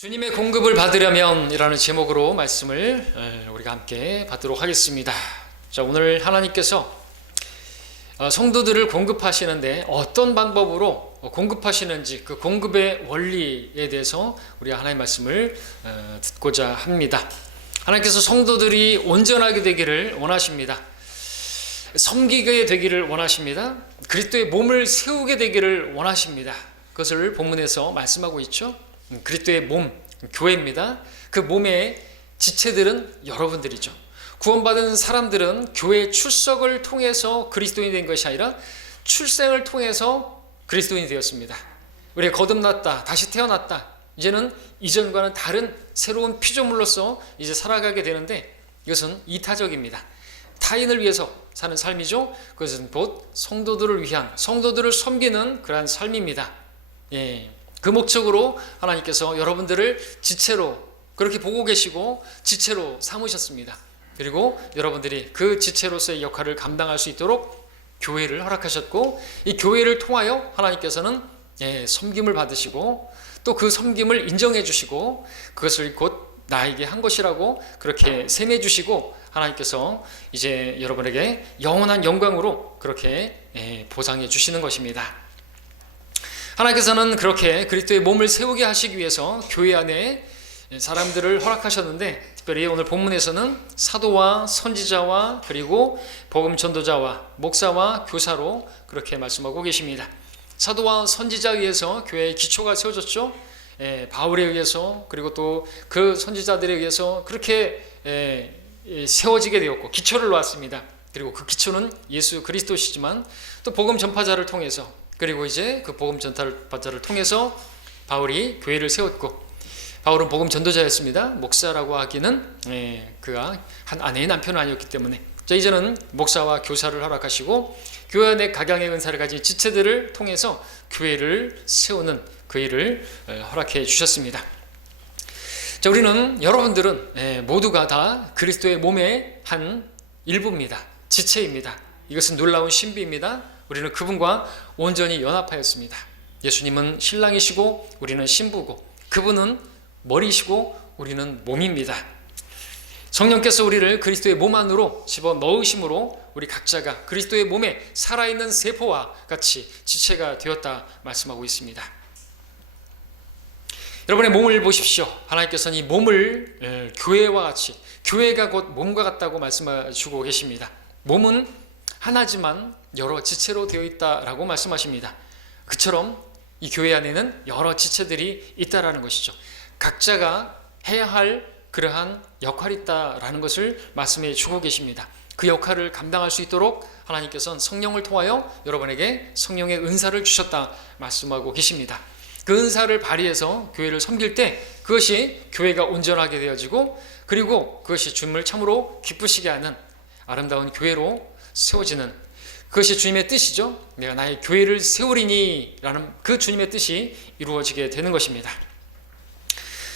주님의 공급을 받으려면 이라는 제목으로 말씀을 우리가 함께 받도록 하겠습니다. 자, 오늘 하나님께서 성도들을 공급하시는데 어떤 방법으로 공급하시는지 그 공급의 원리에 대해서 우리가 하나님의 말씀을 듣고자 합니다. 하나님께서 성도들이 온전하게 되기를 원하십니다. 섬기게 되기를 원하십니다. 그리스도의 몸을 세우게 되기를 원하십니다. 그것을 본문에서 말씀하고 있죠. 그리스도의 몸, 교회입니다. 그 몸의 지체들은 여러분들이죠. 구원받은 사람들은 교회 출석을 통해서 그리스도인이 된 것이 아니라 출생을 통해서 그리스도인이 되었습니다. 우리가 거듭났다, 다시 태어났다. 이제는 이전과는 다른 새로운 피조물로서 이제 살아가게 되는데 이것은 이타적입니다. 타인을 위해서 사는 삶이죠. 그것은 곧 성도들을 위한, 성도들을 섬기는 그러한 삶입니다. 그 목적으로 하나님께서 여러분들을 지체로 그렇게 보고 계시고 지체로 삼으셨습니다. 그리고 여러분들이 그 지체로서의 역할을 감당할 수 있도록 교회를 허락하셨고, 이 교회를 통하여 하나님께서는 섬김을 받으시고 또 그 섬김을 인정해 주시고 그것을 곧 나에게 한 것이라고 그렇게 셈해 주시고 하나님께서 이제 여러분에게 영원한 영광으로 그렇게 보상해 주시는 것입니다. 하나님께서는 그렇게 그리스도의 몸을 세우게 하시기 위해서 교회 안에 사람들을 허락하셨는데, 특별히 오늘 본문에서는 사도와 선지자와 그리고 복음 전도자와 목사와 교사로 그렇게 말씀하고 계십니다. 사도와 선지자에 의해서 교회의 기초가 세워졌죠. 바울에 의해서 그리고 또 그 선지자들에 의해서 그렇게 세워지게 되었고 기초를 놓았습니다. 그리고 그 기초는 예수 그리스도시지만 또 복음 전파자를 통해서, 그리고 이제 그 복음 전파자를 통해서 바울이 교회를 세웠고, 바울은 복음 전도자였습니다. 목사라고 하기는 그가 한 아내의 남편은 아니었기 때문에 자, 이제는 목사와 교사를 허락하시고 교회 안에 각양의 은사를 가진 지체들을 통해서 교회를 세우는 그 일을 허락해 주셨습니다. 자, 우리는 여러분들은 모두가 다 그리스도의 몸의 한 일부입니다. 지체입니다. 이것은 놀라운 신비입니다. 우리는 그분과 온전히 연합하였습니다. 예수님은 신랑이시고 우리는 신부고, 그분은 머리시고 우리는 몸입니다. 성령께서 우리를 그리스도의 몸 안으로 집어넣으심으로 우리 각자가 그리스도의 몸에 살아있는 세포와 같이 지체가 되었다 말씀하고 있습니다. 여러분의 몸을 보십시오. 하나님께서는 이 몸을 교회와 같이, 교회가 곧 몸과 같다고 말씀하시고 계십니다. 몸은 하나지만 여러 지체로 되어 있다라고 말씀하십니다. 그처럼 이 교회 안에는 여러 지체들이 있다라는 것이죠. 각자가 해야 할 그러한 역할이 있다라는 것을 말씀해 주고 계십니다. 그 역할을 감당할 수 있도록 하나님께서는 성령을 통하여 여러분에게 성령의 은사를 주셨다 말씀하고 계십니다. 그 은사를 발휘해서 교회를 섬길 때 그것이 교회가 온전하게 되어지고, 그리고 그것이 주님을 참으로 기쁘시게 하는 아름다운 교회로 세워지는, 그것이 주님의 뜻이죠. 내가 나의 교회를 세우리니 라는 그 주님의 뜻이 이루어지게 되는 것입니다.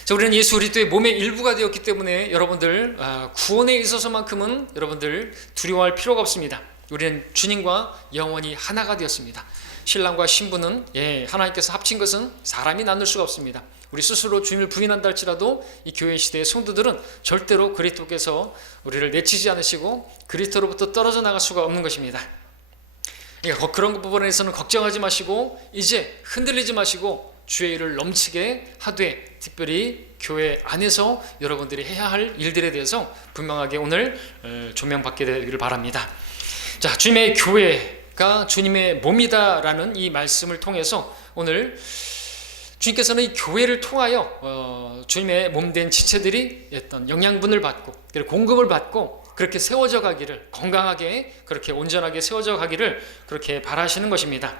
자, 우리는 예수 그리스도의 몸의 일부가 되었기 때문에 여러분들 구원에 있어서만큼은 여러분들 두려워할 필요가 없습니다. 우리는 주님과 영원히 하나가 되었습니다. 신랑과 신부는 하나님께서 합친 것은 사람이 나눌 수가 없습니다. 우리 스스로 주님을 부인한다 할지라도 이 교회 시대의 성도들은 절대로 그리스도께서 우리를 내치지 않으시고 그리스도로부터 떨어져 나갈 수가 없는 것입니다. 그런 부분에서는 걱정하지 마시고 이제 흔들리지 마시고 주의 일을 넘치게 하되, 특별히 교회 안에서 여러분들이 해야 할 일들에 대해서 분명하게 오늘 조명받게 되기를 바랍니다. 자, 주님의 교회가 주님의 몸이다라는 이 말씀을 통해서 오늘 주님께서는 이 교회를 통하여 주님의 몸된 지체들이 어떤 영양분을 받고 그리고 공급을 받고 그렇게 세워져 가기를, 건강하게 그렇게 온전하게 세워져 가기를 그렇게 바라시는 것입니다.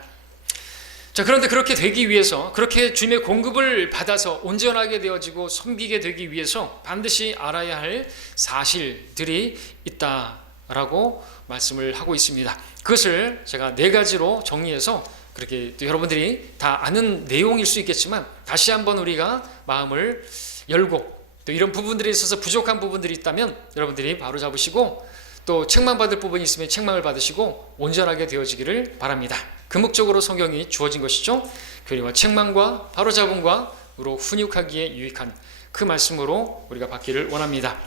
자, 그런데 그렇게 되기 위해서, 그렇게 주님의 공급을 받아서 온전하게 되어지고 섬기게 되기 위해서 반드시 알아야 할 사실들이 있다라고 말씀을 하고 있습니다. 그것을 제가 4가지로 정리해서 그렇게 또 여러분들이 다 아는 내용일 수 있겠지만 다시 한번 우리가 마음을 열고, 또 이런 부분들에 있어서 부족한 부분들이 있다면 여러분들이 바로 잡으시고, 또 책망받을 부분이 있으면 책망을 받으시고 온전하게 되어지기를 바랍니다. 그 목적으로 성경이 주어진 것이죠. 교리와 책망과 바로잡음과 영적으로 훈육하기에 유익한 그 말씀으로 우리가 받기를 원합니다.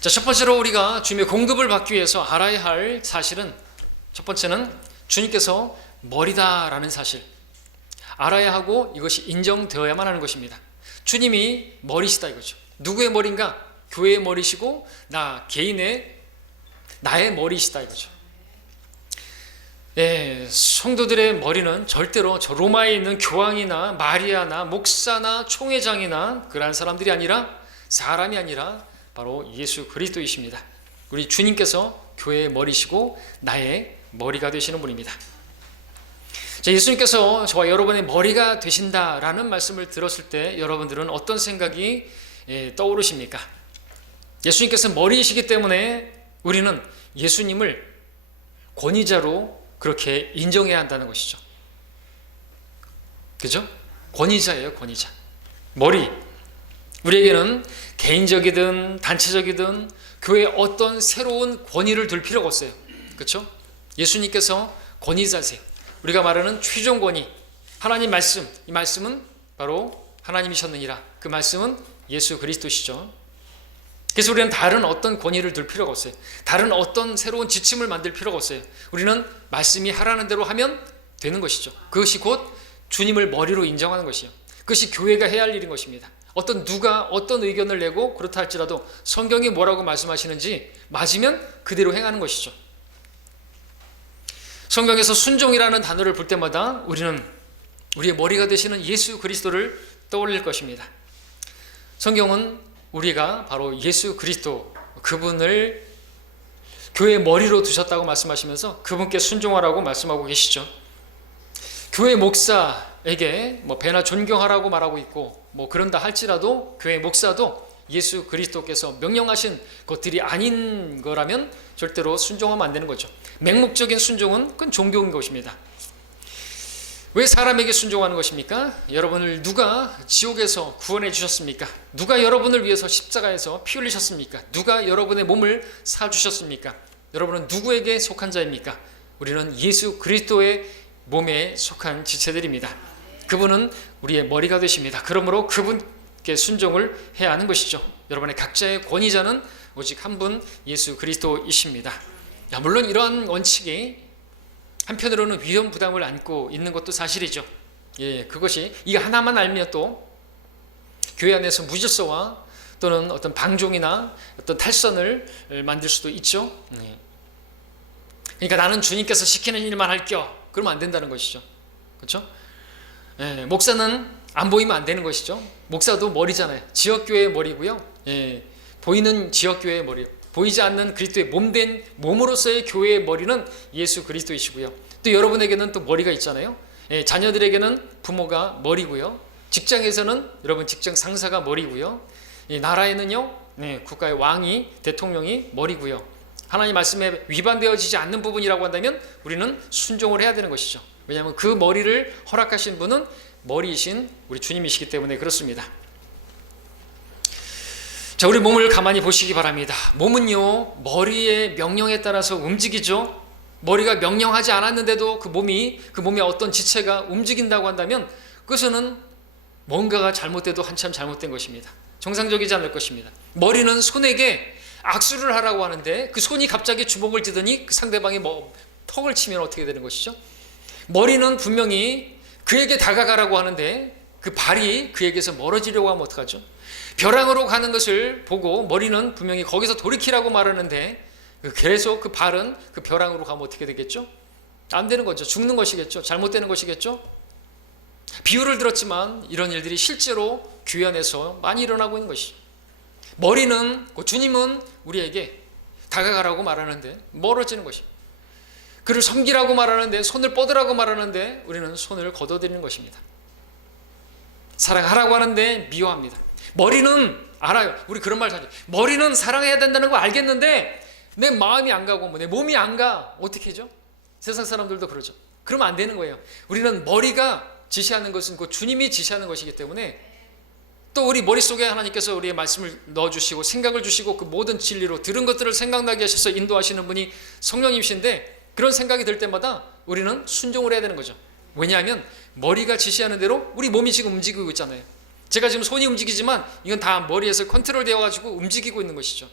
자, 첫 번째로 우리가 주님의 공급을 받기 위해서 알아야 할 사실은, 첫 번째는 주님께서 머리다라는 사실 알아야 하고 이것이 인정되어야만 하는 것입니다. 주님이 머리시다 이거죠. 누구의 머리인가? 교회의 머리시고 나 개인의 나의 머리시다 이거죠. 성도들의 머리는 절대로 저 로마에 있는 교황이나 마리아나 목사나 총회장이나 그러한 사람들이 아니라, 사람이 아니라 바로 예수 그리스도이십니다. 우리 주님께서 교회의 머리시고 나의 머리가 되시는 분입니다. 자, 예수님께서 저와 여러분의 머리가 되신다라는 말씀을 들었을 때 여러분들은 어떤 생각이 떠오르십니까? 예수님께서 머리이시기 때문에 우리는 예수님을 권위자로 그렇게 인정해야 한다는 것이죠. 그죠? 권위자예요, 권위자. 머리. 우리에게는 개인적이든 단체적이든 교회에 어떤 새로운 권위를 둘 필요가 없어요. 그렇죠? 예수님께서 권위자세요. 우리가 말하는 최종 권위, 하나님 말씀, 이 말씀은 바로 하나님이셨느니라. 그 말씀은 예수 그리스도시죠. 그래서 우리는 다른 어떤 권위를 둘 필요가 없어요. 다른 어떤 새로운 지침을 만들 필요가 없어요. 우리는 말씀이 하라는 대로 하면 되는 것이죠. 그것이 곧 주님을 머리로 인정하는 것이에요. 그것이 교회가 해야 할 일인 것입니다. 누가 어떤 의견을 내고 그렇다 할지라도 성경이 뭐라고 말씀하시는지 맞으면 그대로 행하는 것이죠. 성경에서 순종이라는 단어를 볼 때마다 우리는 우리의 머리가 되시는 예수 그리스도를 떠올릴 것입니다. 성경은 우리가 바로 예수 그리스도, 그분을 교회의 머리로 두셨다고 말씀하시면서 그분께 순종하라고 말씀하고 계시죠. 교회 목사에게 배나 존경하라고 말하고 있고 그런다 할지라도 교회 목사도 예수 그리스도께서 명령하신 것들이 아닌 거라면 절대로 순종하면 안 되는 거죠. 맹목적인 순종은 그건 종교인 것입니다. 왜 사람에게 순종하는 것입니까? 여러분을 누가 지옥에서 구원해 주셨습니까? 누가 여러분을 위해서 십자가에서 피 흘리셨습니까? 누가 여러분의 몸을 사주셨습니까? 여러분은 누구에게 속한 자입니까? 우리는 예수 그리스도의 몸에 속한 지체들입니다. 그분은 우리의 머리가 되십니다. 그러므로 그분께 순종을 해야 하는 것이죠. 여러분의 각자의 권위자는 오직 한 분 예수 그리스도이십니다. 물론 이러한 원칙이 한편으로는 위험 부담을 안고 있는 것도 사실이죠. 그것이 이거 하나만 알면 또 교회 안에서 무질서와 또는 어떤 방종이나 어떤 탈선을 만들 수도 있죠. 그러니까 나는 주님께서 시키는 일만 할겨. 그러면 안 된다는 것이죠. 그렇죠? 목사는 안 보이면 안 되는 것이죠. 목사도 머리잖아요. 지역교회의 머리고요. 보이는 지역교회의 머리, 보이지 않는 그리스도의 몸된 몸으로서의 교회의 머리는 예수 그리스도이시고요. 또 여러분에게는 또 머리가 있잖아요. 자녀들에게는 부모가 머리고요. 직장에서는 여러분 직장 상사가 머리고요. 나라에는요, 국가의 왕이, 대통령이 머리고요. 하나님 말씀에 위반되어지지 않는 부분이라고 한다면 우리는 순종을 해야 되는 것이죠. 왜냐하면 그 머리를 허락하신 분은 머리이신 우리 주님이시기 때문에 그렇습니다. 자, 우리 몸을 가만히 보시기 바랍니다. 몸은요, 머리의 명령에 따라서 움직이죠. 머리가 명령하지 않았는데도 그 몸이 어떤 지체가 움직인다고 한다면 그것은 뭔가가 잘못돼도 한참 잘못된 것입니다. 정상적이지 않을 것입니다. 머리는 손에게 악수를 하라고 하는데 그 손이 갑자기 주먹을 쥐더니 그 상대방이 턱을 치면 어떻게 되는 것이죠? 머리는 분명히 그에게 다가가라고 하는데 그 발이 그에게서 멀어지려고 하면 어떡하죠? 벼랑으로 가는 것을 보고 머리는 분명히 거기서 돌이키라고 말하는데 계속 그 발은 그 벼랑으로 가면 어떻게 되겠죠? 안 되는 거죠. 죽는 것이겠죠. 잘못되는 것이겠죠. 비유를 들었지만 이런 일들이 실제로 교회 안에서 많이 일어나고 있는 것이죠. 머리는, 주님은 우리에게 다가가라고 말하는데 멀어지는 것입니다. 그를 섬기라고 말하는데, 손을 뻗으라고 말하는데 우리는 손을 걷어들이는 것입니다. 사랑하라고 하는데 미워합니다. 머리는 알아요. 우리 그런 말 하죠. 머리는 사랑해야 된다는 거 알겠는데 내 마음이 안 가고 내 몸이 안 가. 어떻게 하죠? 세상 사람들도 그러죠. 그러면 안 되는 거예요. 우리는 머리가 지시하는 것은 그 주님이 지시하는 것이기 때문에 또 우리 머릿속에 하나님께서 우리의 말씀을 넣어주시고 생각을 주시고 그 모든 진리로 들은 것들을 생각나게 하셔서 인도하시는 분이 성령님이신데 그런 생각이 들 때마다 우리는 순종을 해야 되는 거죠. 왜냐하면 머리가 지시하는 대로 우리 몸이 지금 움직이고 있잖아요. 제가 지금 손이 움직이지만 이건 다 머리에서 컨트롤 되어 가지고 움직이고 있는 것이죠.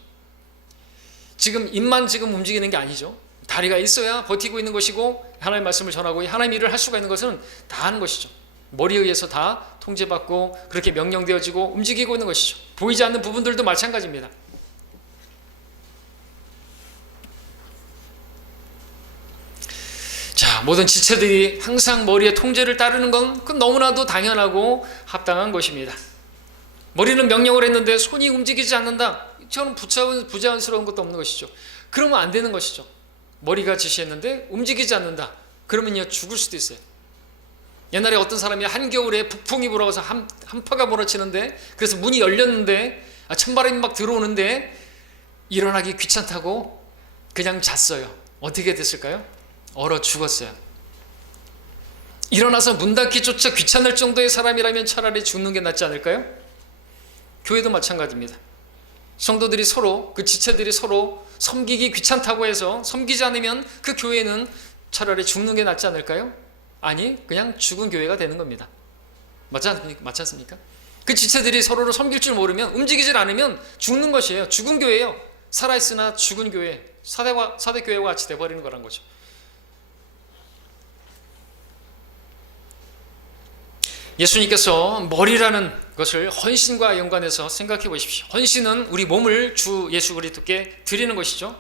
지금 입만 지금 움직이는 게 아니죠. 다리가 있어야 버티고 있는 것이고 하나님의 말씀을 전하고 하나님의 일을 할 수가 있는 것은 다 하는 것이죠. 머리에 의해서 다 통제받고 그렇게 명령되어지고 움직이고 있는 것이죠. 보이지 않는 부분들도 마찬가지입니다. 자, 모든 지체들이 항상 머리의 통제를 따르는 건 그건 너무나도 당연하고 합당한 것입니다. 머리는 명령을 했는데 손이 움직이지 않는다. 저는 부자연스러운 것도 없는 것이죠. 그러면 안 되는 것이죠. 머리가 지시했는데 움직이지 않는다. 그러면요 죽을 수도 있어요. 옛날에 어떤 사람이 한겨울에 북풍이 불어서 한파가 몰아치는데 그래서 문이 열렸는데 찬바람이 막 들어오는데 일어나기 귀찮다고 그냥 잤어요. 어떻게 됐을까요? 얼어 죽었어요. 일어나서 문 닫기조차 귀찮을 정도의 사람이라면 차라리 죽는 게 낫지 않을까요? 교회도 마찬가지입니다. 성도들이 서로 그 지체들이 서로 섬기기 귀찮다고 해서 섬기지 않으면 그 교회는 차라리 죽는 게 낫지 않을까요? 아니 그냥 죽은 교회가 되는 겁니다. 맞지 않습니까? 그 지체들이 서로를 섬길 줄 모르면 움직이질 않으면 죽는 것이에요. 죽은 교회예요. 살아있으나 죽은 교회, 사대 교회와 같이 돼버리는 거란 거죠. 예수님께서 머리라는 것을 헌신과 연관해서 생각해 보십시오. 헌신은 우리 몸을 주 예수 그리스도께 드리는 것이죠.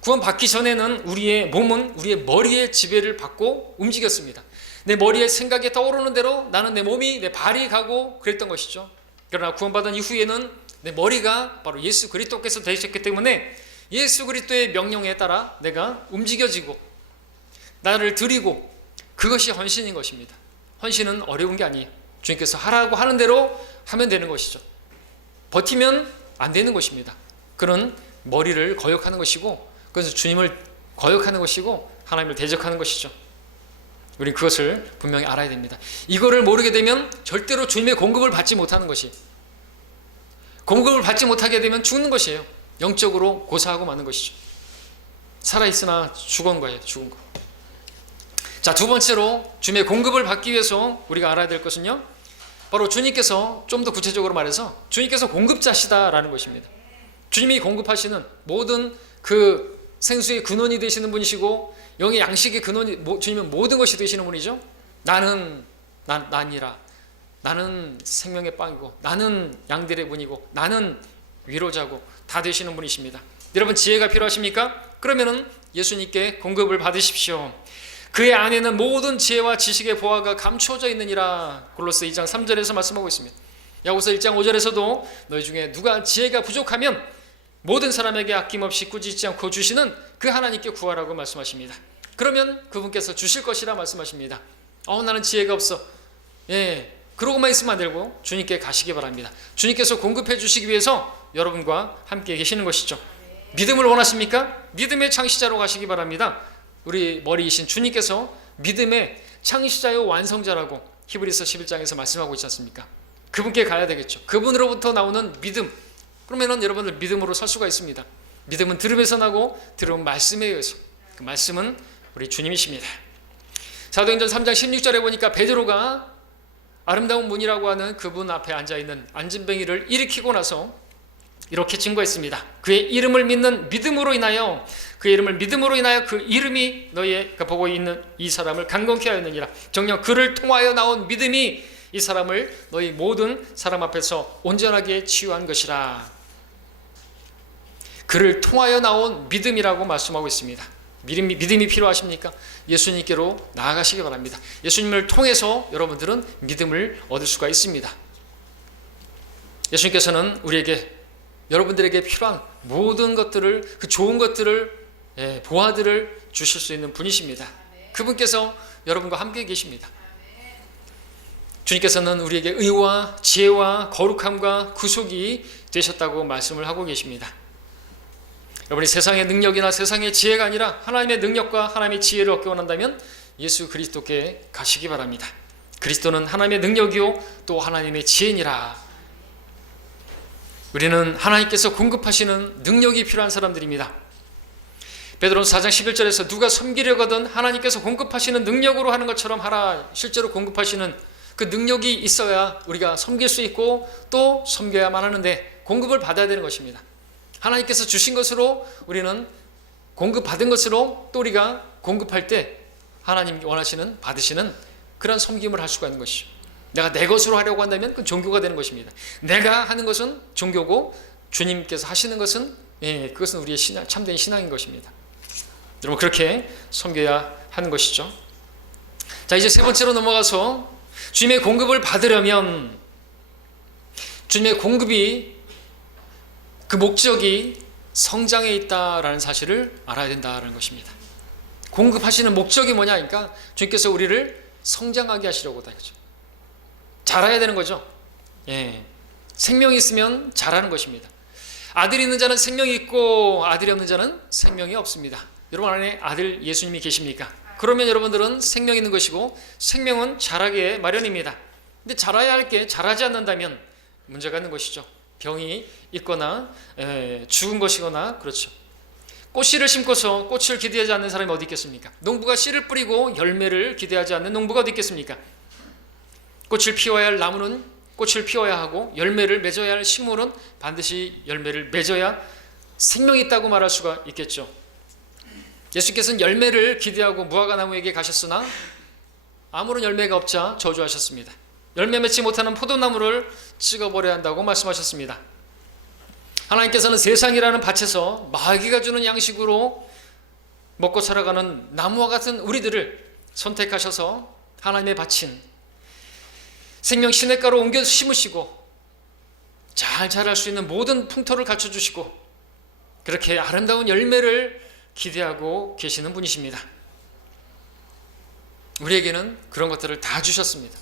구원 받기 전에는 우리의 몸은 우리의 머리의 지배를 받고 움직였습니다. 내 머리에 생각이 떠오르는 대로 나는 내 몸이 내 발이 가고 그랬던 것이죠. 그러나 구원받은 이후에는 내 머리가 바로 예수 그리스도께서 되셨기 때문에 예수 그리스도의 명령에 따라 내가 움직여지고 나를 드리고 그것이 헌신인 것입니다. 헌신은 어려운 게 아니에요. 주님께서 하라고 하는 대로 하면 되는 것이죠. 버티면 안 되는 것입니다. 그는 머리를 거역하는 것이고 그래서 주님을 거역하는 것이고 하나님을 대적하는 것이죠. 우리는 그것을 분명히 알아야 됩니다. 이거를 모르게 되면 절대로 주님의 공급을 받지 못하는 것이 공급을 받지 못하게 되면 죽는 것이에요. 영적으로 고사하고 마는 것이죠. 살아있으나 죽은 거예요. 죽은 거. 자, 두 번째로 주님의 공급을 받기 위해서 우리가 알아야 될 것은요, 바로 주님께서 좀 더 구체적으로 말해서 주님께서 공급자시다라는 것입니다. 주님이 공급하시는 모든 그 생수의 근원이 되시는 분이시고 영의 양식의 근원이 주님은 모든 것이 되시는 분이죠. 난이라 나는 생명의 빵이고 나는 양들의 분이고 나는 위로자고 다 되시는 분이십니다. 여러분 지혜가 필요하십니까? 그러면은 예수님께 공급을 받으십시오. 그의 안에는 모든 지혜와 지식의 보화가 감추어져 있느니라. 골로새 2장 3절에서 말씀하고 있습니다. 야고보서 1장 5절에서도 너희 중에 누가 지혜가 부족하면 모든 사람에게 아낌없이 꾸짖지 않고 주시는 그 하나님께 구하라고 말씀하십니다. 그러면 그분께서 주실 것이라 말씀하십니다. 나는 지혜가 없어. 그러고만 있으면 안 되고 주님께 가시기 바랍니다. 주님께서 공급해 주시기 위해서 여러분과 함께 계시는 것이죠. 믿음을 원하십니까? 믿음의 창시자로 가시기 바랍니다. 우리 머리이신 주님께서 믿음의 창시자요 완성자라고 히브리서 11장에서 말씀하고 있지 않습니까? 그분께 가야 되겠죠. 그분으로부터 나오는 믿음, 그러면은 여러분들 믿음으로 설 수가 있습니다. 믿음은 들음에서 나고 들음은 말씀에 의해서, 그 말씀은 우리 주님이십니다. 사도행전 3장 16절에 보니까 베드로가 아름다운 문이라고 하는 그분 앞에 앉아있는 안진뱅이를 일으키고 나서 이렇게 증거했습니다. 그의 이름을 믿는 믿음으로 인하여 그의 이름을 믿음으로 인하여 그 이름이 너희의 보고 있는 이 사람을 강건케 하였느니라. 정녕 그를 통하여 나온 믿음이 이 사람을 너희 모든 사람 앞에서 온전하게 치유한 것이라. 그를 통하여 나온 믿음이라고 말씀하고 있습니다. 믿음이 필요하십니까? 예수님께로 나아가시기 바랍니다. 예수님을 통해서 여러분들은 믿음을 얻을 수가 있습니다. 예수님께서는 우리에게 여러분들에게 필요한 모든 것들을, 그 좋은 것들을, 보화들을 주실 수 있는 분이십니다. 그분께서 여러분과 함께 계십니다. 주님께서는 우리에게 의와 지혜와 거룩함과 구속이 되셨다고 말씀을 하고 계십니다. 여러분이 세상의 능력이나 세상의 지혜가 아니라 하나님의 능력과 하나님의 지혜를 얻기 원한다면 예수 그리스도께 가시기 바랍니다. 그리스도는 하나님의 능력이요 또 하나님의 지혜니라. 우리는 하나님께서 공급하시는 능력이 필요한 사람들입니다. 베드로전서 4장 11절에서 누가 섬기려거든 하나님께서 공급하시는 능력으로 하는 것처럼 하라. 실제로 공급하시는 그 능력이 있어야 우리가 섬길 수 있고 또 섬겨야만 하는데 공급을 받아야 되는 것입니다. 하나님께서 주신 것으로 우리는 공급받은 것으로 또 우리가 공급할 때 하나님 원하시는 받으시는 그런 섬김을 할 수가 있는 것이죠. 내가 내 것으로 하려고 한다면 그건 종교가 되는 것입니다. 내가 하는 것은 종교고 주님께서 하시는 것은 그것은 우리의 신앙, 참된 신앙인 것입니다. 여러분 그렇게 섬겨야 하는 것이죠. 자, 이제 세 번째로 넘어가서 주님의 공급을 받으려면 주님의 공급이 그 목적이 성장에 있다라는 사실을 알아야 된다는 것입니다. 공급하시는 목적이 뭐냐니까 주님께서 우리를 성장하게 하시려고다. 자라야 되는 거죠. 생명이 있으면 자라는 것입니다. 아들이 있는 자는 생명이 있고 아들이 없는 자는 생명이 없습니다. 여러분 안에 아들 예수님이 계십니까? 그러면 여러분들은 생명 있는 것이고 생명은 자라기에 마련입니다. 근데 자라야 할 게 자라지 않는다면 문제가 있는 것이죠. 병이 있거나 죽은 것이거나 그렇죠. 꽃씨를 심고서 꽃을 기대하지 않는 사람이 어디 있겠습니까? 농부가 씨를 뿌리고 열매를 기대하지 않는 농부가 어디 있겠습니까? 꽃을 피워야 할 나무는 꽃을 피워야 하고 열매를 맺어야 할 식물은 반드시 열매를 맺어야 생명이 있다고 말할 수가 있겠죠. 예수께서는 열매를 기대하고 무화과 나무에게 가셨으나 아무런 열매가 없자 저주하셨습니다. 열매 맺지 못하는 포도나무를 찍어버려야 한다고 말씀하셨습니다. 하나님께서는 세상이라는 밭에서 마귀가 주는 양식으로 먹고 살아가는 나무와 같은 우리들을 선택하셔서 하나님의 밭인 생명 시냇가로 옮겨 심으시고 잘 자랄 수 있는 모든 풍토를 갖춰주시고 그렇게 아름다운 열매를 기대하고 계시는 분이십니다. 우리에게는 그런 것들을 다 주셨습니다.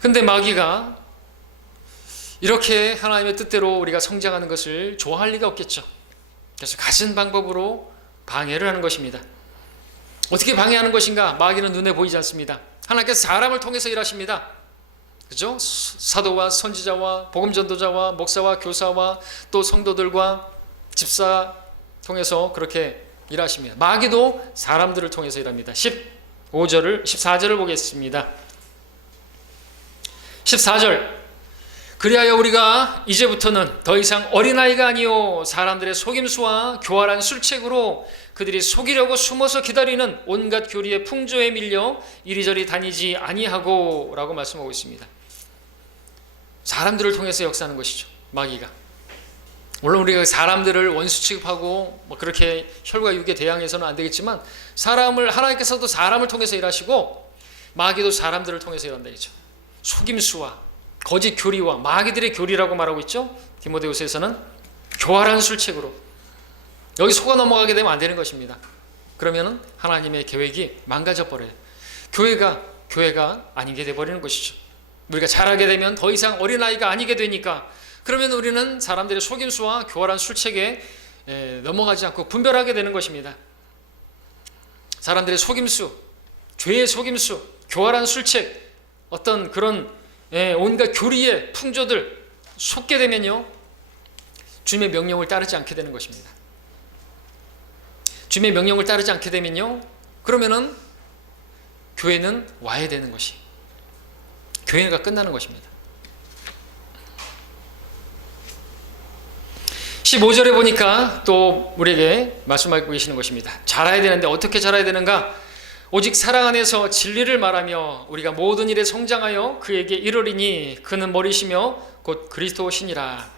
근데 마귀가 이렇게 하나님의 뜻대로 우리가 성장하는 것을 좋아할 리가 없겠죠. 그래서 갖은 방법으로 방해를 하는 것입니다. 어떻게 방해하는 것인가? 마귀는 눈에 보이지 않습니다. 하나님께서 사람을 통해서 일하십니다. 그죠? 사도와 선지자와 복음전도자와 목사와 교사와 또 성도들과 집사 통해서 그렇게 일하십니다. 마귀도 사람들을 통해서 일합니다. 14절을 보겠습니다. 14절 그리하여 우리가 이제부터는 더 이상 어린아이가 아니요 사람들의 속임수와 교활한 술책으로 그들이 속이려고 숨어서 기다리는 온갖 교리의 풍조에 밀려 이리저리 다니지 아니하고 라고 말씀하고 있습니다. 사람들을 통해서 역사하는 것이죠. 마귀가. 물론 우리가 사람들을 원수 취급하고 그렇게 혈과 육에 대항해서는 안 되겠지만 사람을 하나님께서도 사람을 통해서 일하시고 마귀도 사람들을 통해서 일한다 이죠. 속임수와 거짓 교리와 마귀들의 교리라고 말하고 있죠. 디모데후서에서는 교활한 술책으로 여기 속아 넘어가게 되면 안 되는 것입니다. 그러면 하나님의 계획이 망가져 버려요. 교회가 아니게 돼버리는 것이죠. 우리가 자라게 되면 더 이상 어린아이가 아니게 되니까 그러면 우리는 사람들의 속임수와 교활한 술책에 넘어가지 않고 분별하게 되는 것입니다. 사람들의 속임수, 죄의 속임수, 교활한 술책, 어떤 그런 온갖 교리의 풍조들 속게 되면요 주님의 명령을 따르지 않게 되는 것입니다. 주님의 명령을 따르지 않게 되면요 그러면은 교회는 와야 되는 것이 교회가 끝나는 것입니다. 15절에 보니까 또 우리에게 말씀하고 계시는 것입니다. 자라야 되는데 어떻게 자라야 되는가? 오직 사랑 안에서 진리를 말하며 우리가 모든 일에 성장하여 그에게 이르리니 그는 머리시며 곧 그리스도시니라.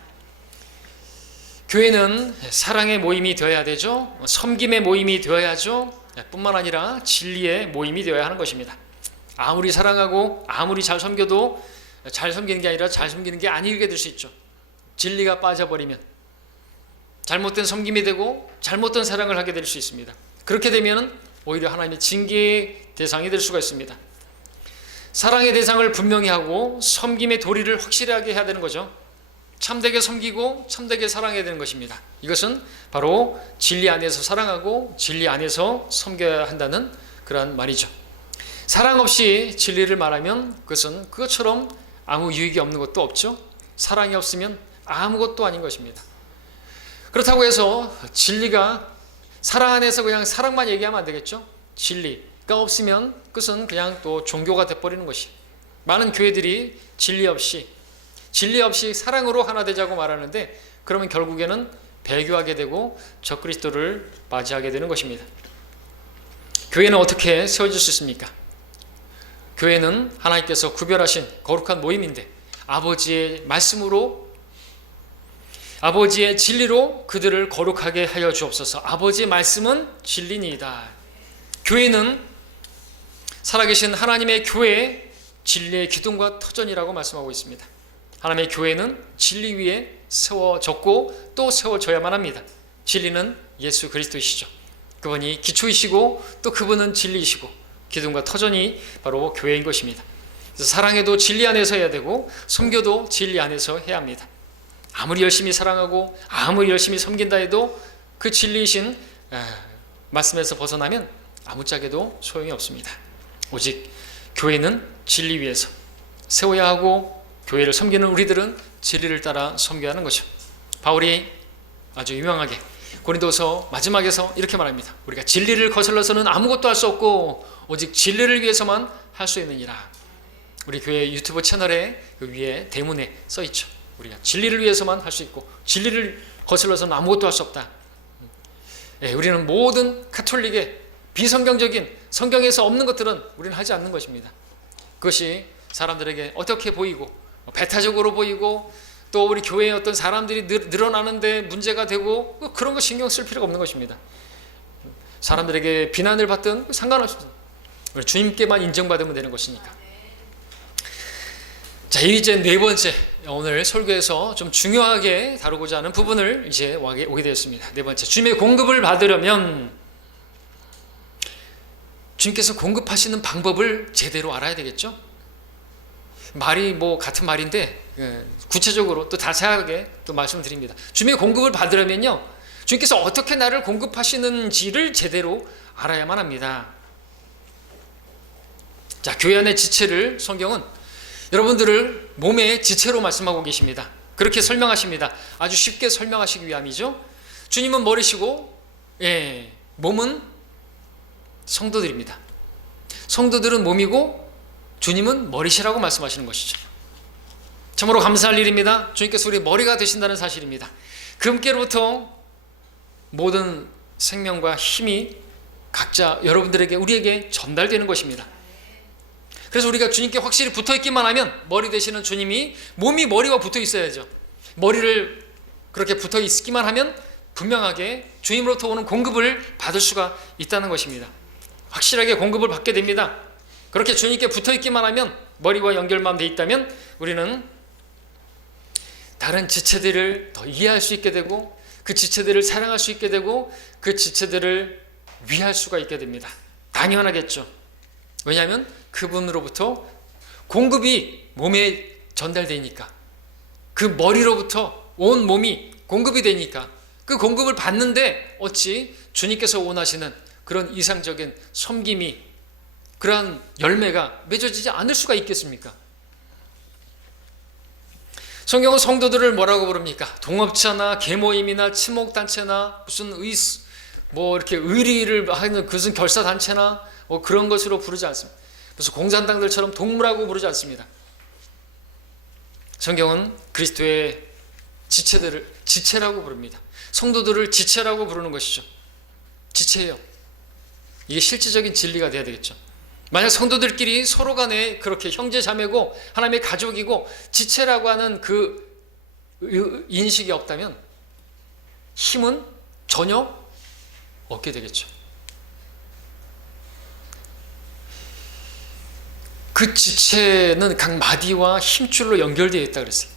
교회는 사랑의 모임이 되어야 되죠. 섬김의 모임이 되어야죠. 뿐만 아니라 진리의 모임이 되어야 하는 것입니다. 아무리 사랑하고 아무리 잘 섬겨도 잘 섬기는 게 아니라 잘 섬기는 게 아니게 될 수 있죠. 진리가 빠져버리면 잘못된 섬김이 되고 잘못된 사랑을 하게 될 수 있습니다. 그렇게 되면 오히려 하나님의 징계의 대상이 될 수가 있습니다. 사랑의 대상을 분명히 하고 섬김의 도리를 확실하게 해야 되는 거죠. 참되게 섬기고 참되게 사랑해야 되는 것입니다. 이것은 바로 진리 안에서 사랑하고 진리 안에서 섬겨야 한다는 그러한 말이죠. 사랑 없이 진리를 말하면 그것은 그것처럼 아무 유익이 없는 것도 없죠. 사랑이 없으면 아무것도 아닌 것입니다. 그렇다고 해서 진리가 사랑 안에서 그냥 사랑만 얘기하면 안 되겠죠. 진리가 없으면 그것은 그냥 또 종교가 돼버리는 것이. 많은 교회들이 진리 없이 사랑으로 하나 되자고 말하는데, 그러면 결국에는 배교하게 되고 적그리스도를 맞이하게 되는 것입니다. 교회는 어떻게 세워질 수 있습니까? 교회는 하나님께서 구별하신 거룩한 모임인데, 아버지의 말씀으로, 아버지의 진리로 그들을 거룩하게 하여 주옵소서. 아버지의 말씀은 진리니이다. 교회는 살아계신 하나님의 교회, 진리의 기둥과 터전이라고 말씀하고 있습니다. 하나님의 교회는 진리 위에 세워졌고 또 세워져야만 합니다. 진리는 예수 그리스도이시죠. 그분이 기초이시고 또 그분은 진리이시고 기둥과 터전이 바로 교회인 것입니다. 그래서 사랑해도 진리 안에서 해야 되고 섬겨도 진리 안에서 해야 합니다. 아무리 열심히 사랑하고 아무리 열심히 섬긴다 해도 그 진리이신 말씀에서 벗어나면 아무짝에도 소용이 없습니다. 오직 교회는 진리 위에서 세워야 하고, 교회를 섬기는 우리들은 진리를 따라 섬겨야 하는 것이죠. 바울이 아주 유명하게 고린도서 마지막에서 이렇게 말합니다. 우리가 진리를 거슬러서는 아무것도 할 수 없고 오직 진리를 위해서만 할 수 있느니라. 우리 교회 유튜브 채널에 그 위에 대문에 써 있죠. 우리가 진리를 위해서만 할 수 있고 진리를 거슬러서는 아무것도 할 수 없다. 우리는 모든 가톨릭의 비성경적인, 성경에서 없는 것들은 우리는 하지 않는 것입니다. 그것이 사람들에게 어떻게 보이고 배타적으로 보이고 또 우리 교회의 어떤 사람들이 늘어나는데 문제가 되고 그런 거 신경 쓸 필요가 없는 것입니다. 사람들에게 비난을 받든 상관없습니다. 우리 주님께만 인정받으면 되는 것이니까. 자, 이제 네 번째, 오늘 설교에서 좀 중요하게 다루고자 하는 부분을 이제 오게 되었습니다. 네 번째, 주님의 공급을 받으려면 주님께서 공급하시는 방법을 제대로 알아야 되겠죠. 말이 뭐 같은 말인데 구체적으로 또 자세하게 또 말씀드립니다. 주님의 공급을 받으려면요, 주님께서 어떻게 나를 공급하시는지를 제대로 알아야만 합니다. 자, 교회 안의 지체를 성경은 여러분들을 몸의 지체로 말씀하고 계십니다. 그렇게 설명하십니다. 아주 쉽게 설명하시기 위함이죠. 주님은 머리시고 몸은 성도들입니다. 성도들은 몸이고 주님은 머리시라고 말씀하시는 것이죠. 참으로 감사할 일입니다. 주님께서 우리 머리가 되신다는 사실입니다. 그분께로부터 모든 생명과 힘이 각자 여러분들에게, 우리에게 전달되는 것입니다. 그래서 우리가 주님께 확실히 붙어있기만 하면 머리 되시는 주님이, 몸이 머리와 붙어 있어야죠. 머리를 그렇게 붙어 있기만 하면 분명하게 주님으로부터 오는 공급을 받을 수가 있다는 것입니다. 확실하게 공급을 받게 됩니다. 그렇게 주님께 붙어있기만 하면, 머리와 연결만 돼 있다면 우리는 다른 지체들을 더 이해할 수 있게 되고 그 지체들을 사랑할 수 있게 되고 그 지체들을 위할 수가 있게 됩니다. 당연하겠죠. 왜냐하면 그분으로부터 공급이 몸에 전달되니까, 그 머리로부터 온 몸이 공급이 되니까 그 공급을 받는데 어찌 주님께서 원하시는 그런 이상적인 섬김이, 그러한 열매가 맺어지지 않을 수가 있겠습니까? 성경은 성도들을 뭐라고 부릅니까? 동업자나 계모임이나 친목단체나 무슨 이렇게 의리를 하는 무슨 결사단체나 그런 것으로 부르지 않습니다. 그래서 공산당들처럼 동무라고 부르지 않습니다. 성경은 그리스도의 지체들을 지체라고 부릅니다. 성도들을 지체라고 부르는 것이죠. 지체예요. 이게 실질적인 진리가 돼야 되겠죠. 만약 성도들끼리 서로 간에 그렇게 형제 자매고 하나님의 가족이고 지체라고 하는 그 인식이 없다면 힘은 전혀 없게 되겠죠. 그 지체는 각 마디와 힘줄로 연결되어 있다 그랬어요.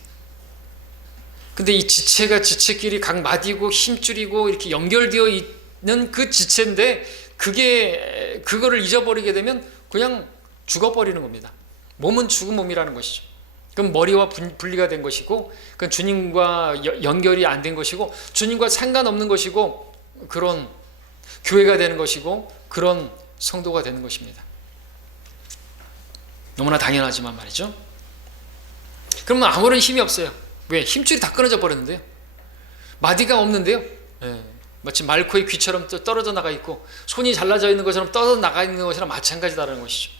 근데 이 지체가 지체끼리 각 마디고 힘줄이고 이렇게 연결되어 있는 그 지체인데, 그거를 잊어버리게 되면 그냥 죽어버리는 겁니다. 몸은 죽은 몸이라는 것이죠. 그럼 머리와 분리가 된 것이고, 그건 주님과 연결이 안 된 것이고, 주님과 상관없는 것이고, 그런 교회가 되는 것이고, 그런 성도가 되는 것입니다. 너무나 당연하지만 말이죠. 그러면 아무런 힘이 없어요. 왜? 힘줄이 다 끊어져 버렸는데요. 마디가 없는데요. 예, 마치 말코의 귀처럼 떨어져 나가 있고 손이 잘라져 있는 것처럼 떨어져 나가 있는 것이랑 마찬가지다라는 것이죠.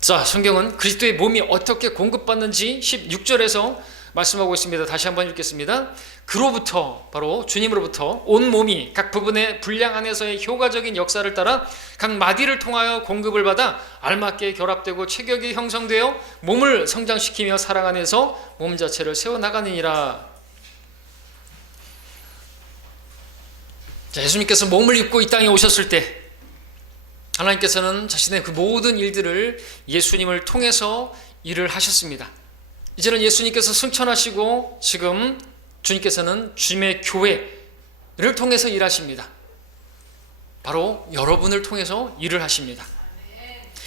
자, 성경은 그리스도의 몸이 어떻게 공급받는지 16절에서 말씀하고 있습니다. 다시 한번 읽겠습니다. 그로부터, 바로 주님으로부터 온 몸이 각 부분의 분량 안에서의 효과적인 역사를 따라 각 마디를 통하여 공급을 받아 알맞게 결합되고 체격이 형성되어 몸을 성장시키며 사랑 안에서 몸 자체를 세워나가느니라. 자, 예수님께서 몸을 입고 이 땅에 오셨을 때 하나님께서는 자신의 그 모든 일들을 예수님을 통해서 일을 하셨습니다. 이제는 예수님께서 승천하시고 지금 주님께서는 주님의 교회를 통해서 일하십니다. 바로 여러분을 통해서 일을 하십니다.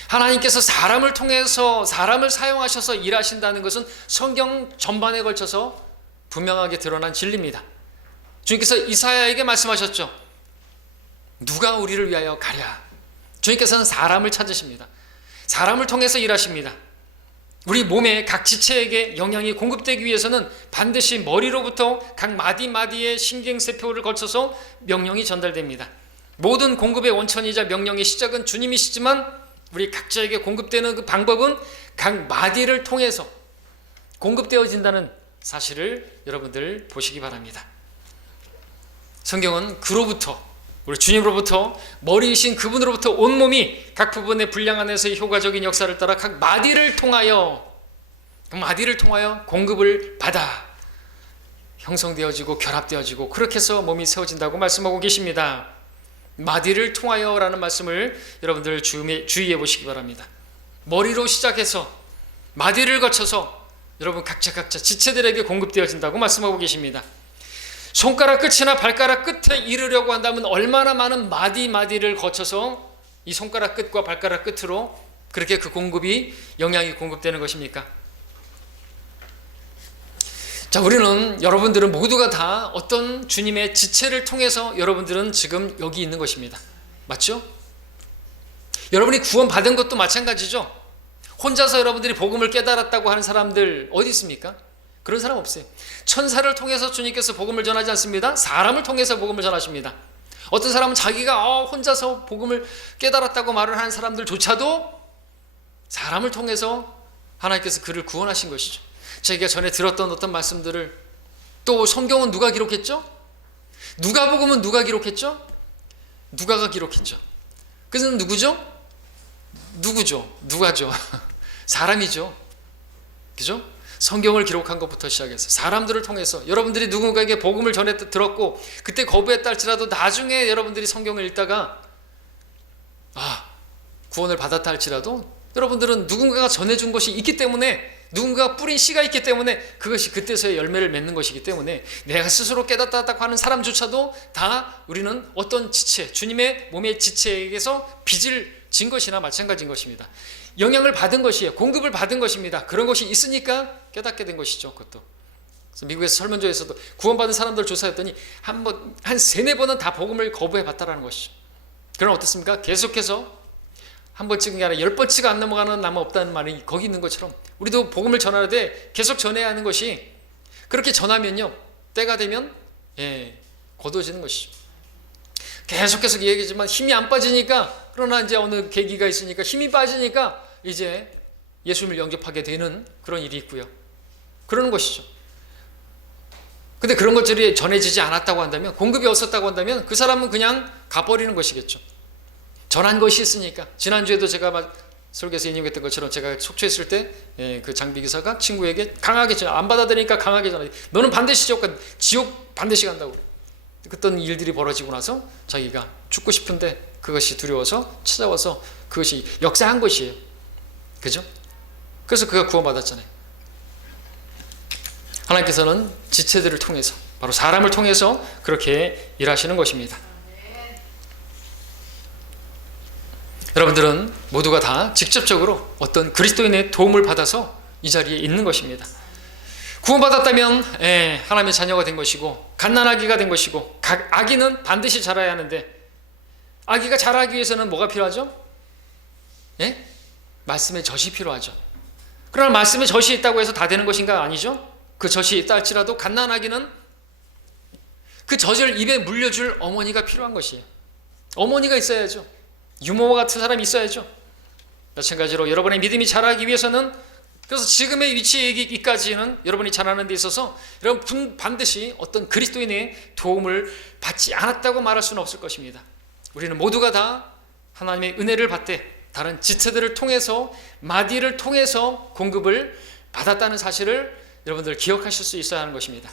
하나님께서 사람을 통해서 사람을 사용하셔서 일하신다는 것은 성경 전반에 걸쳐서 분명하게 드러난 진리입니다. 주님께서 이사야에게 말씀하셨죠. 누가 우리를 위하여 가랴. 주님께서는 사람을 찾으십니다. 사람을 통해서 일하십니다. 우리 몸의 각 지체에게 영양이 공급되기 위해서는 반드시 머리로부터 각 마디마디의 신경세포를 거쳐서 명령이 전달됩니다. 모든 공급의 원천이자 명령의 시작은 주님이시지만 우리 각자에게 공급되는 그 방법은 각 마디를 통해서 공급되어진다는 사실을 여러분들 보시기 바랍니다. 성경은 그로부터, 우리 주님으로부터, 머리이신 그분으로부터 온몸이 각 부분의 분량 안에서의 효과적인 역사를 따라 각 마디를 통하여 공급을 받아 형성되어지고 결합되어지고 그렇게 해서 몸이 세워진다고 말씀하고 계십니다. 마디를 통하여 라는 말씀을 여러분들 주의해 보시기 바랍니다. 머리로 시작해서 마디를 거쳐서 여러분 각자 지체들에게 공급되어진다고 말씀하고 계십니다. 손가락 끝이나 발가락 끝에 이르려고 한다면 얼마나 많은 마디를 거쳐서 이 손가락 끝과 발가락 끝으로 그렇게 그 공급이, 영양이 공급되는 것입니까? 자, 우리는, 여러분들은 모두가 다 어떤 주님의 지체를 통해서 여러분들은 지금 여기 있는 것입니다. 맞죠? 여러분이 구원받은 것도 마찬가지죠. 혼자서 여러분들이 복음을 깨달았다고 하는 사람들 어디 있습니까? 그런 사람 없어요. 천사를 통해서 주님께서 복음을 전하지 않습니다. 사람을 통해서 복음을 전하십니다. 어떤 사람은 자기가 혼자서 복음을 깨달았다고 말을 하는 사람들조차도 사람을 통해서 하나님께서 그를 구원하신 것이죠. 제가 전에 들었던 어떤 말씀들을, 또 성경은 누가 기록했죠? 누가복음은 누가 기록했죠? 누가가 기록했죠. 그래서 누구죠? 누가죠? 사람이죠. 그죠? 성경을 기록한 것부터 시작해서 사람들을 통해서 여러분들이 누군가에게 복음을 들었고 그때 거부했다 할지라도 나중에 여러분들이 성경을 읽다가 구원을 받았다 할지라도 여러분들은 누군가가 전해준 것이 있기 때문에, 누군가가 뿌린 씨가 있기 때문에 그것이 그때서의 열매를 맺는 것이기 때문에 내가 스스로 깨닫다 하는 사람조차도 다 우리는 어떤 지체, 주님의 몸의 지체에게서 빚을 진 것이나 마찬가지인 것입니다. 영향을 받은 것이에요. 공급을 받은 것입니다. 그런 것이 있으니까 깨닫게 된 것이죠. 그것도. 그래서 미국에서 설문조에서도 구원받은 사람들 조사했더니 한 3-4번은 다 복음을 거부해 봤다라는 것이죠. 그럼 어떻습니까? 계속해서 한 번 찍은 게 아니라 10번 안 넘어가는 남아 없다는 말이 거기 있는 것처럼 우리도 복음을 전할 때 계속 전해야 하는 것이, 그렇게 전하면요 때가 되면 거두어지는 것이죠. 계속해서 얘기하지만 힘이 안 빠지니까, 그러나 이제 어느 계기가 있으니까 힘이 빠지니까 이제 예수님을 영접하게 되는 그런 일이 있고요. 그러는 것이죠. 근데 그런 것들이 전해지지 않았다고 한다면, 공급이 없었다고 한다면 그 사람은 그냥 가버리는 것이겠죠. 전한 것이 있으니까. 지난주에도 제가 설교에서 인용했던 것처럼 제가 속초했을 때 그 장비기사가 친구에게 강하게 안 받아들이니까 강하게 전하지. 너는 반드시 지옥 반드시 간다고. 그랬던 일들이 벌어지고 나서 자기가 죽고 싶은데 그것이 두려워서 찾아와서 그것이 역사한 것이에요. 그죠? 그래서 그가 구원받았잖아요. 하나님께서는 지체들을 통해서, 바로 사람을 통해서 그렇게 일하시는 것입니다. 여러분들은 모두가 다 직접적으로 어떤 그리스도인의 도움을 받아서 이 자리에 있는 것입니다. 구원받았다면 하나님의 자녀가 된 것이고, 갓난아기가 된 것이고, 아기는 반드시 자라야 하는데, 아기가 자라기 위해서는 뭐가 필요하죠? 말씀의 젖이 필요하죠. 그러나 말씀의 젖이 있다고 해서 다 되는 것인가? 아니죠. 그 젖이 있다 할지라도 갓난아기는 그 젖을 입에 물려줄 어머니가 필요한 것이에요. 어머니가 있어야죠. 유모와 같은 사람이 있어야죠. 마찬가지로 여러분의 믿음이 자라기 위해서는, 그래서 지금의 위치에 이기까지는 여러분이 자라는 데 있어서 여러분 반드시 어떤 그리스도인의 도움을 받지 않았다고 말할 수는 없을 것입니다. 우리는 모두가 다 하나님의 은혜를 받되 다른 지체들을 통해서, 마디를 통해서 공급을 받았다는 사실을 여러분들 기억하실 수 있어야 하는 것입니다.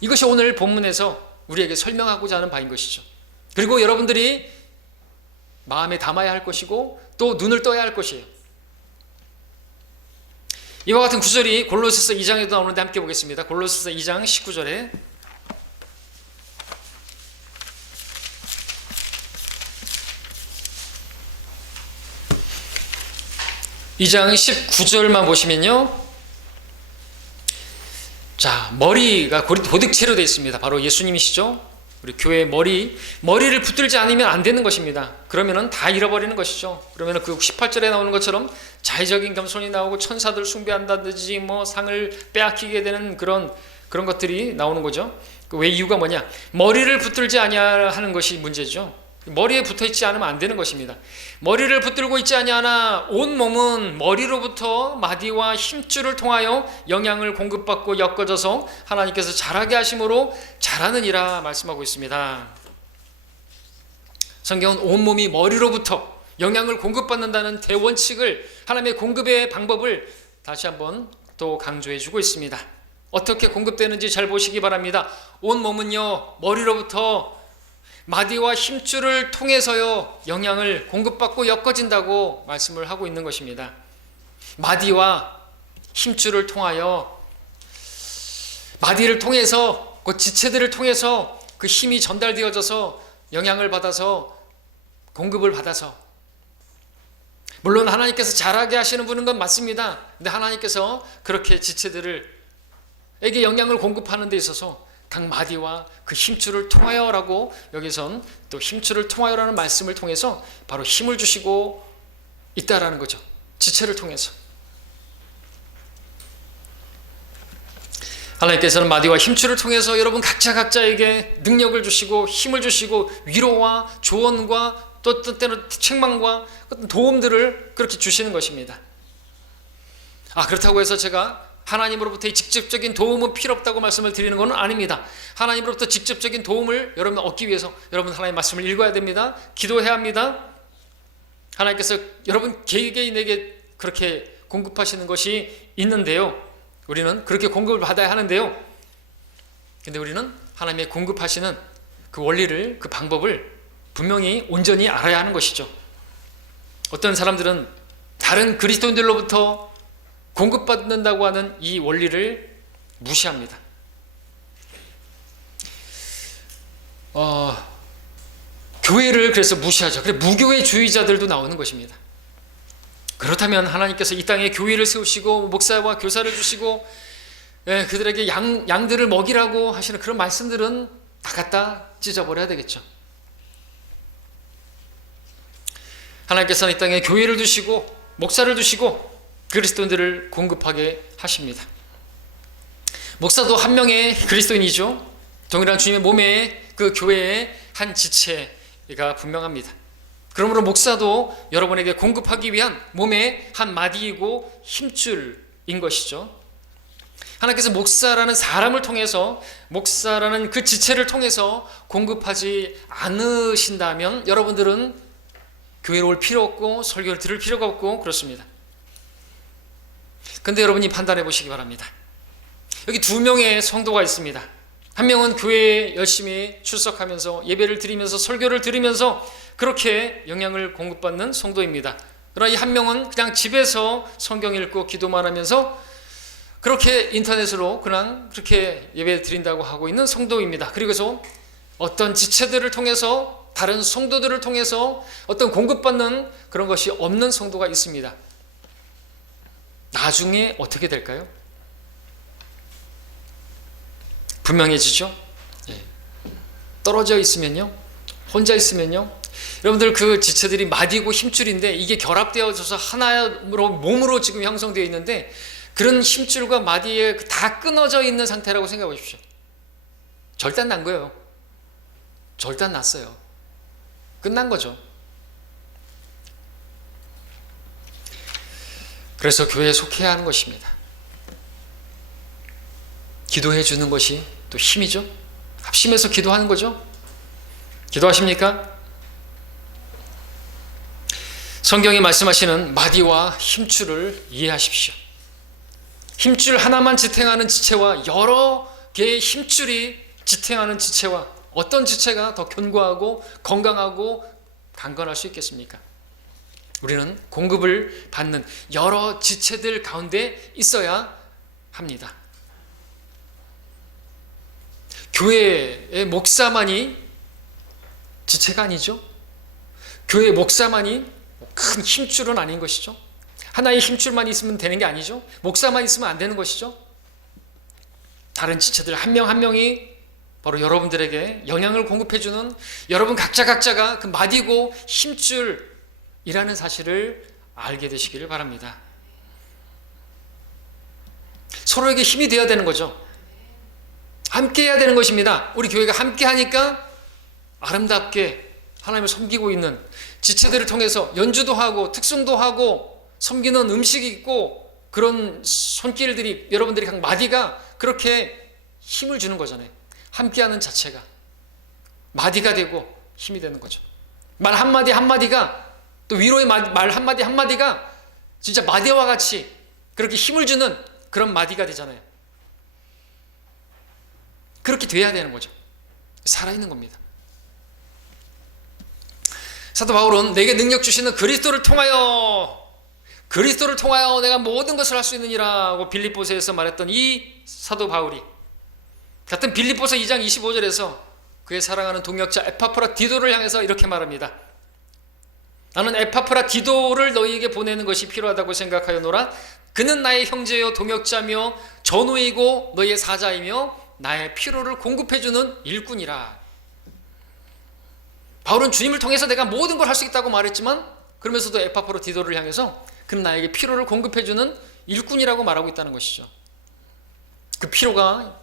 이것이 오늘 본문에서 우리에게 설명하고자 하는 바인 것이죠. 그리고 여러분들이 마음에 담아야 할 것이고 또 눈을 떠야 할 것이에요. 이와 같은 구절이 골로새서 2장에도 나오는데 함께 보겠습니다. 골로새서 2장 19절에 이 장 19절만 보시면요, 자, 머리가 도둑채로 되어 있습니다. 바로 예수님이시죠. 우리 교회의 머리를 붙들지 않으면 안 되는 것입니다. 그러면은 다 잃어버리는 것이죠. 그러면은 그 18절에 나오는 것처럼 자의적인 겸손이 나오고 천사들 숭배한다든지 뭐 상을 빼앗기게 되는 그런 것들이 나오는 거죠. 왜 이유가 뭐냐? 머리를 붙들지 아니하는 것이 문제죠. 머리에 붙어 있지 않으면 안 되는 것입니다. 머리를 붙들고 있지 아니하나 온 몸은 머리로부터 마디와 힘줄을 통하여 영양을 공급받고 엮어져서 하나님께서 자라게 하심으로 자라느니라 말씀하고 있습니다. 성경은 온 몸이 머리로부터 영양을 공급받는다는 대원칙을, 하나님의 공급의 방법을 다시 한번 또 강조해 주고 있습니다. 어떻게 공급되는지 잘 보시기 바랍니다. 온 몸은요, 머리로부터 마디와 힘줄을 통해서요 영양을 공급받고 엮어진다고 말씀을 하고 있는 것입니다. 마디와 힘줄을 통하여, 마디를 통해서, 그 지체들을 통해서 그 힘이 전달되어져서 영양을 받아서, 공급을 받아서, 물론 하나님께서 자라게 하시는 분인 건 맞습니다. 근데 하나님께서 그렇게 지체들에게 영양을 공급하는 데 있어서 각 마디와 그 힘줄을 통하여라고, 여기선 또 힘줄을 통하여라는 말씀을 통해서 바로 힘을 주시고 있다라는 거죠. 지체를 통해서 하나님께서는 마디와 힘줄을 통해서 여러분 각자에게 능력을 주시고 힘을 주시고 위로와 조언과 또 때는 책망과 도움들을 그렇게 주시는 것입니다. 그렇다고 해서 제가 하나님으로부터의 직접적인 도움은 필요 없다고 말씀을 드리는 것은 아닙니다. 하나님으로부터 직접적인 도움을 여러분 얻기 위해서 여러분 하나님의 말씀을 읽어야 됩니다. 기도해야 합니다. 하나님께서 여러분 개개인에게 그렇게 공급하시는 것이 있는데요, 우리는 그렇게 공급을 받아야 하는데요, 근데 우리는 하나님의 공급하시는 그 원리를, 그 방법을 분명히 온전히 알아야 하는 것이죠. 어떤 사람들은 다른 그리스도인들로부터 공급받는다고 하는 이 원리를 무시합니다. 교회를 그래서 무시하죠. 그래서 무교회주의자들도 나오는 것입니다. 그렇다면 하나님께서 이 땅에 교회를 세우시고 목사와 교사를 주시고 그들에게 양들을 먹이라고 하시는 그런 말씀들은 다 갖다 찢어버려야 되겠죠. 하나님께서는 이 땅에 교회를 두시고 목사를 두시고 그리스도인들을 공급하게 하십니다. 목사도 한 명의 그리스도인이죠. 동일한 주님의 몸에 그 교회의 한 지체가 분명합니다. 그러므로 목사도 여러분에게 공급하기 위한 몸의 한 마디이고 힘줄인 것이죠. 하나님께서 목사라는 사람을 통해서, 목사라는 그 지체를 통해서 공급하지 않으신다면 여러분들은 교회로 올 필요 없고 설교를 들을 필요가 없고 그렇습니다. 그런데 여러분이 판단해 보시기 바랍니다. 여기 두 명의 성도가 있습니다. 한 명은 교회에 열심히 출석하면서 예배를 드리면서 설교를 들으면서 그렇게 영향을 공급받는 성도입니다. 그러나 이 한 명은 그냥 집에서 성경 읽고 기도만 하면서 그렇게 인터넷으로 그냥 그렇게 예배 드린다고 하고 있는 성도입니다. 그리고서 어떤 지체들을 통해서, 다른 성도들을 통해서 어떤 공급받는 그런 것이 없는 성도가 있습니다. 나중에 어떻게 될까요? 분명해지죠? 떨어져 있으면요, 혼자 있으면요, 여러분들 그 지체들이 마디고 힘줄인데 이게 결합되어져서 하나로 몸으로 지금 형성되어 있는데 그런 힘줄과 마디에 다 끊어져 있는 상태라고 생각해 보십시오. 절대 안 난 거예요. 절단 났어요. 끝난 거죠. 그래서 교회에 속해야 하는 것입니다. 기도해 주는 것이 또 힘이죠. 합심해서 기도하는 거죠. 기도하십니까? 성경이 말씀하시는 마디와 힘줄을 이해하십시오. 힘줄 하나만 지탱하는 지체와 여러 개의 힘줄이 지탱하는 지체와 어떤 지체가 더 견고하고 건강하고 강건할 수 있겠습니까? 우리는 공급을 받는 여러 지체들 가운데 있어야 합니다. 교회의 목사만이 지체가 아니죠. 교회의 목사만이 큰 힘줄은 아닌 것이죠. 하나의 힘줄만 있으면 되는 게 아니죠. 목사만 있으면 안 되는 것이죠. 다른 지체들 한 명 한 명이 바로 여러분들에게 영향을 공급해주는 여러분 각자가 그 마디고 힘줄이라는 사실을 알게 되시기를 바랍니다. 서로에게 힘이 되어야 되는 거죠. 함께 해야 되는 것입니다. 우리 교회가 함께 하니까 아름답게 하나님을 섬기고 있는 지체들을 통해서 연주도 하고 특송도 하고 섬기는 음식이 있고 그런 손길들이 여러분들이 각 마디가 그렇게 힘을 주는 거잖아요. 함께하는 자체가 마디가 되고 힘이 되는 거죠. 말 한마디 한마디가 또 위로의 말 한마디 한마디가 진짜 마디와 같이 그렇게 힘을 주는 그런 마디가 되잖아요. 그렇게 돼야 되는 거죠. 살아있는 겁니다. 사도 바울은 내게 능력 주시는 그리스도를 통하여 내가 모든 것을 할 수 있느니라고 빌립보서에서 말했던 이 사도 바울이 같은 빌립보서 2장 25절에서 그의 사랑하는 동역자 에파프라디도를 향해서 이렇게 말합니다. 나는 에파프라디도를 너희에게 보내는 것이 필요하다고 생각하여노라. 그는 나의 형제요 동역자며 전우이고 너희의 사자이며 나의 필요를 공급해주는 일꾼이라. 바울은 주님을 통해서 내가 모든 걸 할 수 있다고 말했지만 그러면서도 에파프라디도를 향해서 그는 나에게 필요를 공급해주는 일꾼이라고 말하고 있다는 것이죠. 그 필요가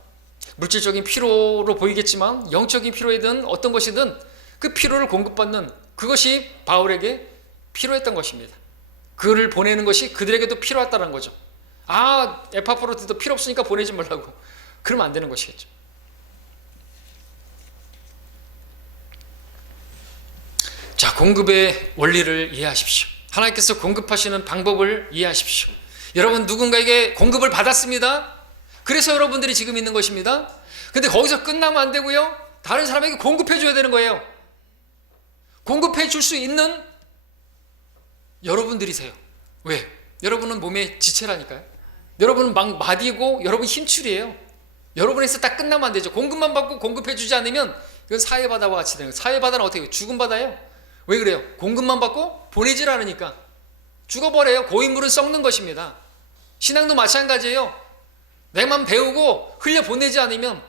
물질적인 필요로 보이겠지만 영적인 필요이든 어떤 것이든 그 필요를 공급받는 그것이 바울에게 필요했던 것입니다. 그를 보내는 것이 그들에게도 필요했다는 거죠. 에파프로디도 필요 없으니까 보내지 말라고. 그러면 안 되는 것이겠죠. 자, 공급의 원리를 이해하십시오. 하나님께서 공급하시는 방법을 이해하십시오. 여러분 누군가에게 공급을 받았습니다. 그래서 여러분들이 지금 있는 것입니다. 근데 거기서 끝나면 안 되고요. 다른 사람에게 공급해 줘야 되는 거예요. 공급해 줄 수 있는 여러분들이세요. 왜? 여러분은 몸의 지체라니까요. 여러분은 마디고 여러분 힘줄이에요. 여러분에서 딱 끝나면 안 되죠. 공급만 받고 공급해 주지 않으면 이건 사회바다와 같이 되는 거예요. 사회바다는 어떻게 해요? 죽은 바다예요. 왜 그래요? 공급만 받고 보내질 않으니까 죽어버려요. 고인물은 썩는 것입니다. 신앙도 마찬가지예요. 내만 배우고 흘려보내지 않으면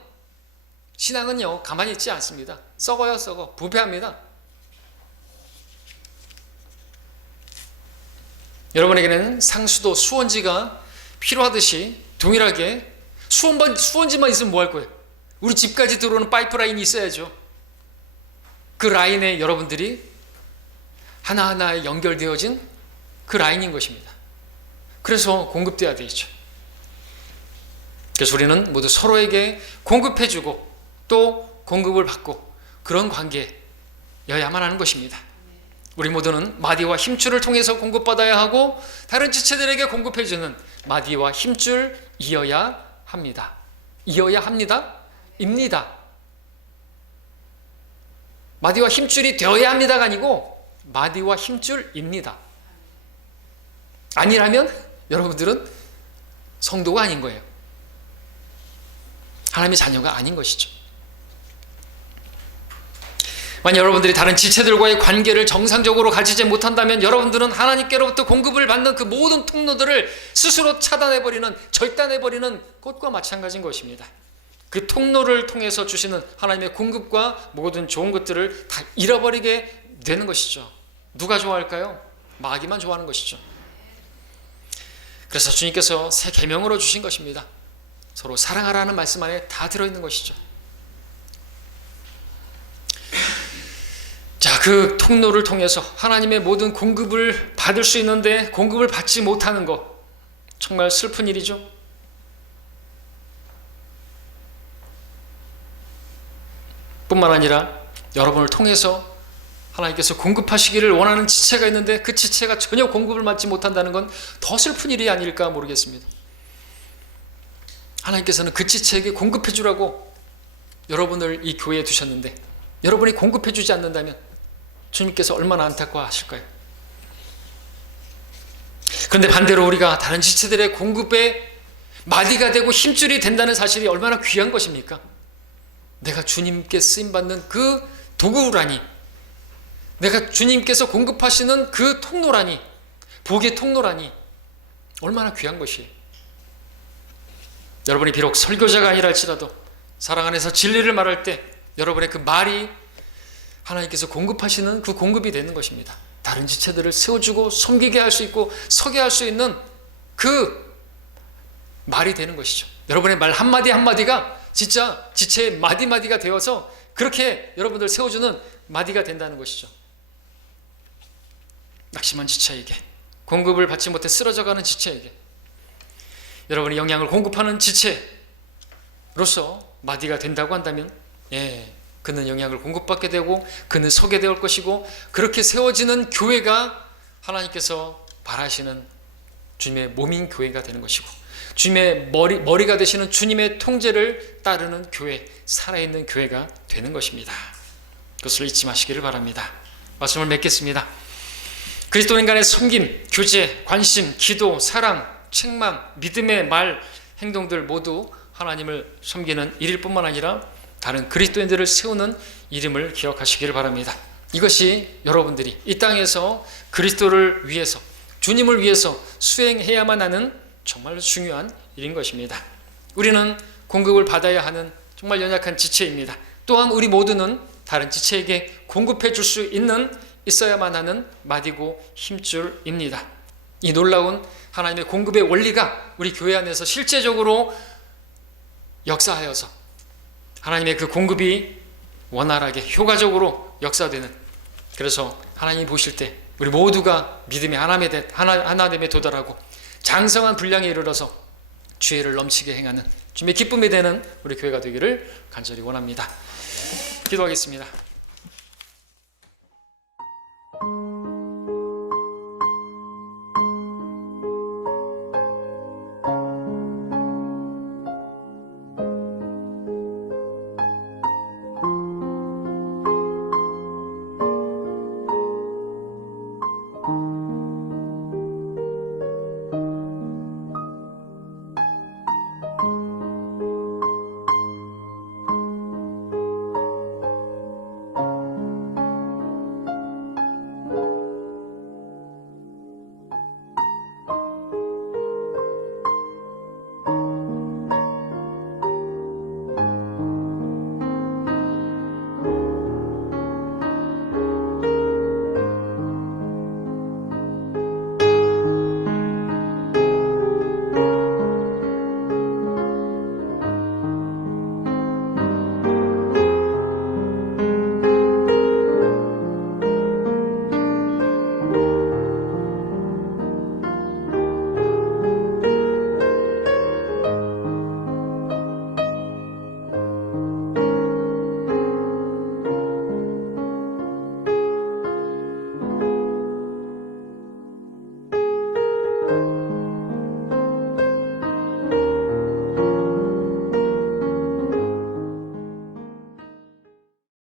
신앙은요 가만히 있지 않습니다. 썩어요. 썩어. 부패합니다. 여러분에게는 상수도 수원지가 필요하듯이 동일하게 수원지만 있으면 뭐 할 거예요? 우리 집까지 들어오는 파이프라인이 있어야죠. 그 라인에 여러분들이 하나하나에 연결되어진 그 라인인 것입니다. 그래서 공급돼야 되죠. 그래서 우리는 모두 서로에게 공급해주고 또 공급을 받고 그런 관계여야만 하는 것입니다. 우리 모두는 마디와 힘줄을 통해서 공급받아야 하고 다른 지체들에게 공급해주는 마디와 힘줄이어야 합니다. 이어야 합니다. 입니다. 마디와 힘줄이 되어야 합니다가 아니고 마디와 힘줄입니다. 아니라면 여러분들은 성도가 아닌 거예요. 하나님의 자녀가 아닌 것이죠. 만약 여러분들이 다른 지체들과의 관계를 정상적으로 가지지 못한다면 여러분들은 하나님께로부터 공급을 받는 그 모든 통로들을 스스로 차단해버리는, 절단해버리는 것과 마찬가지인 것입니다. 그 통로를 통해서 주시는 하나님의 공급과 모든 좋은 것들을 다 잃어버리게 되는 것이죠. 누가 좋아할까요? 마귀만 좋아하는 것이죠. 그래서 주님께서 새 계명으로 주신 것입니다. 서로 사랑하라는 말씀 안에 다 들어있는 것이죠. 자, 그 통로를 통해서 하나님의 모든 공급을 받을 수 있는데 공급을 받지 못하는 것, 정말 슬픈 일이죠. 뿐만 아니라 여러분을 통해서 하나님께서 공급하시기를 원하는 지체가 있는데 그 지체가 전혀 공급을 받지 못한다는 건 더 슬픈 일이 아닐까 모르겠습니다. 하나님께서는 그 지체에게 공급해 주라고 여러분을 이 교회에 두셨는데 여러분이 공급해 주지 않는다면 주님께서 얼마나 안타까워하실까요? 그런데 반대로 우리가 다른 지체들의 공급에 마디가 되고 힘줄이 된다는 사실이 얼마나 귀한 것입니까? 내가 주님께 쓰임받는 그 도구라니, 내가 주님께서 공급하시는 그 통로라니, 복의 통로라니 얼마나 귀한 것이에요. 여러분이 비록 설교자가 아니라 할지라도 사랑 안에서 진리를 말할 때 여러분의 그 말이 하나님께서 공급하시는 그 공급이 되는 것입니다. 다른 지체들을 세워주고 섬기게 할 수 있고 서게 할 수 있는 그 말이 되는 것이죠. 여러분의 말 한마디 한마디가 진짜 지체의 마디마디가 되어서 그렇게 여러분들 세워주는 마디가 된다는 것이죠. 낙심한 지체에게, 공급을 받지 못해 쓰러져가는 지체에게, 여러분이 영향을 공급하는 지체로서 마디가 된다고 한다면 그는 영향을 공급받게 되고 그는 서게 될 것이고, 그렇게 세워지는 교회가 하나님께서 바라시는 주님의 몸인 교회가 되는 것이고, 주님의 머리가 되시는 주님의 통제를 따르는 교회, 살아있는 교회가 되는 것입니다. 그것을 잊지 마시기를 바랍니다. 말씀을 맺겠습니다. 그리스도인 간의 섬김, 교제, 관심, 기도, 사랑, 책망, 믿음의 말, 행동들 모두 하나님을 섬기는 일일 뿐만 아니라 다른 그리스도인들을 세우는 이름을 기억하시기를 바랍니다. 이것이 여러분들이 이 땅에서 그리스도를 위해서, 주님을 위해서 수행해야만 하는 정말 중요한 일인 것입니다. 우리는 공급을 받아야 하는 정말 연약한 지체입니다. 또한 우리 모두는 다른 지체에게 공급해 줄 수 있어야만 하는 마디고 힘줄입니다. 이 놀라운 하나님의 공급의 원리가 우리 교회 안에서 실제적으로 역사하여서 하나님의 그 공급이 원활하게 효과적으로 역사되는, 그래서 하나님이 보실 때 우리 모두가 믿음의 하나됨에 도달하고 장성한 분량에 이르러서 지혜를 넘치게 행하는 주님의 기쁨이 되는 우리 교회가 되기를 간절히 원합니다. 기도하겠습니다.